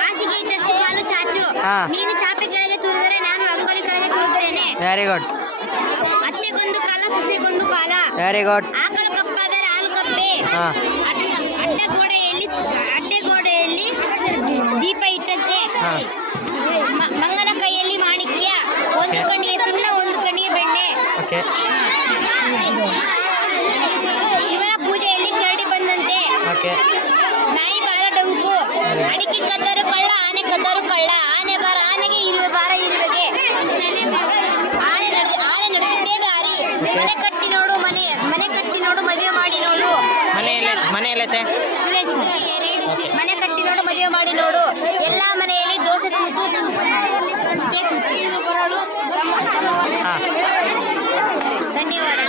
ಹಾಸಿಗೆ ಇದ್ದಷ್ಟು ಕಾಲು ಚಾಚು. ನೀನು ಚಾಪೆ ಕೆಳಗೆ ತೂರಿದರೆ ನಾನು ರಂಗೋಲಿ ಕೆಳಗೆ ತೂರುತ್ತೇನೆ. Very good. ಅತ್ತೆಗೊಂದು ಕಾಲ ಸೊಸೆಗೊಂದು ಕಾಲ. Very good. ಆಕಳು ಕಪ್ಪಾದರೆ ಹಾಲು ಕಪ್ಪೆ. ಅಡ್ಡಗೋಡೆಯಲ್ಲಿ ದೀಪ ಇಟ್ಟಂತೆ. ಮಂಗನ ಕೈಯಲ್ಲಿ ಮಾಣಿಕ್ಯ. ಒಂದು ಕಣ್ಣಿಗೆ ಸುಣ್ಣ ಒಂದು ಕಣ್ಣಿಗೆ ಬೆಣ್ಣೆ. ಶಿವನ ಪೂಜೆಯಲ್ಲಿ ಕರಡಿ ಬಂದಂತೆ. ನಾಯಿ ಬಾಲ ಡೊಂಕು. ಅಡಿಕೆ ಕದ್ದರು ಕಳ್ಳ ಆನೆ ಕದ್ದರು ಕಳ್ಳ. ಆನೆ ಬಾರ ಆನೆಗೆ ಇರುವೆ ಬಾರ ಇರುವೆಗೆ. ಆನೆ ನಡೆದಿದ್ದೇ ದಾರಿ. ಮನೆ ಕಟ್ಟಿ ನೋಡು ಮನೆ ಕಟ್ಟಿ ನೋಡು ಮದುವೆ ಮಾಡಿ ನೋಡು. ಮನೆ ಕಟ್ಟಿ ನೋಡು ಮದುವೆ ಮಾಡಿ ನೋಡು. ಎಲ್ಲಾ ಮನೆಯಲ್ಲಿ ದೋಸೆ ಧನ್ಯವಾದ.